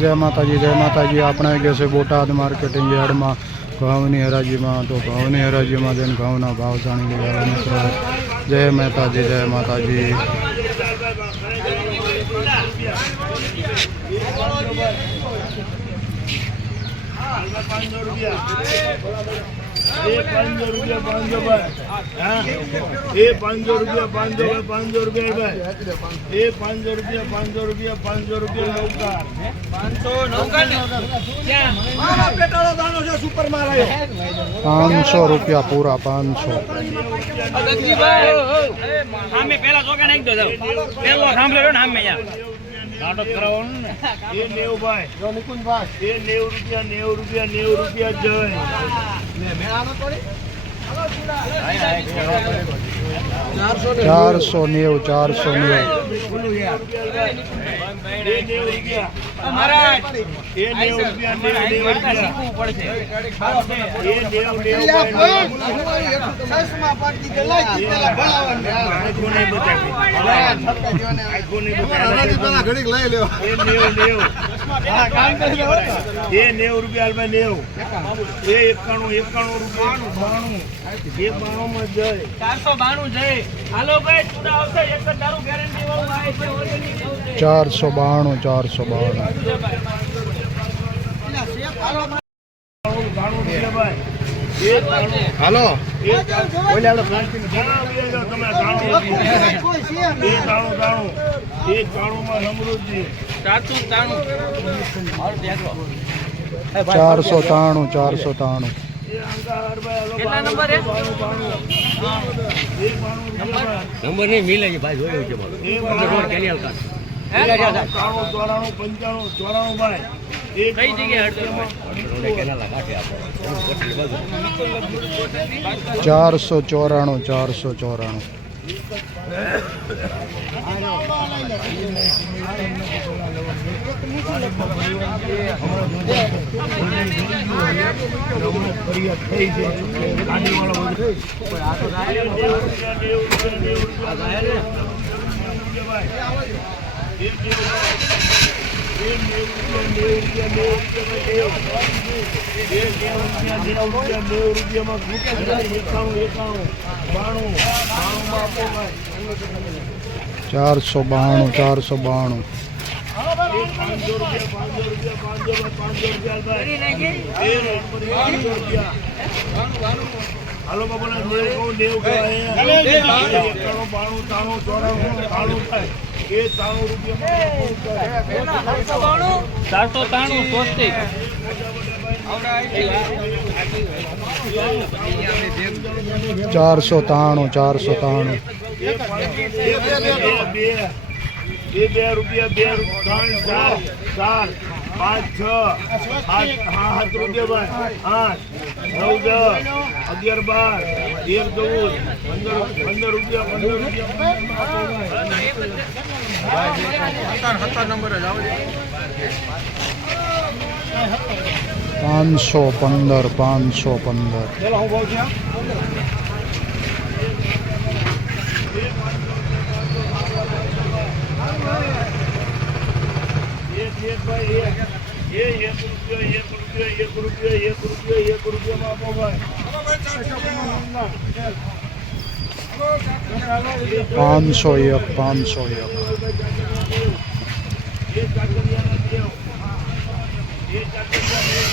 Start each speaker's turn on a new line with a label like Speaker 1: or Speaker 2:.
Speaker 1: જય માતાજી જય માતાજી. આપણે ગયા છે, બોટાદ માર્કેટિંગ યાર્ડમાં ઘઉંની હરાજીમાં તો ઘઉંની હરાજીમાં જઈને ઘઉંના ભાવ જાણી લીધા મિત્રો. જય માતાજી જય માતાજી.
Speaker 2: રૂપિયા એ પાંચસો રૂપિયા પાંચસો ભાઈ. એ પાંચસો રૂપિયા પાંચસો ભાઈ પાંચસો રૂપિયા ભાઈ. એ પાંચસો રૂપિયા પાંચસો રૂપિયા પાંચસો રૂપિયા નૌકાર
Speaker 1: પાંચસો રૂપિયા પૂરા પાંચસો.
Speaker 3: પેલા ચોકા નાખી દો પેલો સાંભળ્યો ને સામે યાર. નાટક કરાવવાનું ને?
Speaker 2: એ નેવ ભાઈ. એ નેવું રૂપિયા નેવ રૂપિયા નેવું રૂપિયા જય
Speaker 1: ચારસો નેવું ચારસો નેવું.
Speaker 2: રૂપિયા. રૂપિયા
Speaker 3: શીખવું પડશે
Speaker 2: એ નેવું બતાવી. એ નેવું નેવું. એ નેવું રૂપિયા હાલ ભાઈ એ એકાણું એકાણું રૂપિયા. બાણું એ બાણું માં જાય.
Speaker 3: ચારસો બાણું છે હાલો ભાઈ ચૂડા આવશે. એક જ ગેરંટી વાળું આવે છે organic
Speaker 1: ચારસો બાણું ચારસો બાણું. હાલો.
Speaker 2: એ ઘણા વ્યાજ તમે તાણું ઘાણું ઘાણું એ
Speaker 3: ચારસો તાણું ત્રાણું
Speaker 1: ચારસો ત્રાણું ચારસો
Speaker 3: કેટલા નંબર
Speaker 4: નહીં મિલે છે ભાઈ જોયું છે કાર્ડ.
Speaker 2: ચોરાણું પંચાણું ચોરાણું ભાઈ.
Speaker 3: કઈ જગ્યાએ
Speaker 1: ચારસો ચોરાણું ચારસો ચોરાણું.
Speaker 2: ફરિયાદ
Speaker 1: ચારસો બાણું ચારસો બાણું
Speaker 2: પાંચસો રૂપિયા પાંચસો રૂપિયા પાંચસો રૂપિયા હાલો બાબા નેવું નેવું બાણું તાણું ચોરાણું ત્રાણું થાય રૂપિયા
Speaker 3: ચારસો ત્રાણું સ્વસ્તિક
Speaker 1: ચારસો ત્રાણું. ચારસો ત્રાણું
Speaker 2: બે બે રૂપિયા, બે, ત્રણ, ચાર ચાર, પાંચ, છ આઠ હા, સાત રૂપિયા આઠ, નવ, દસ. અગિયાર બાર તેર ચૌદ પંદર પંદર રૂપિયા પંદર
Speaker 1: પાંચસો પંદર પાંચસો પંદર.
Speaker 2: એક એક ભાઈ એક. એ એક રૂપિયા એક રૂપિયા એક રૂપિયા એક રૂપિયા એક રૂપિયામાં આપો ભાઈ.
Speaker 1: पाँच सौ एक पाँच
Speaker 2: सौ एक ये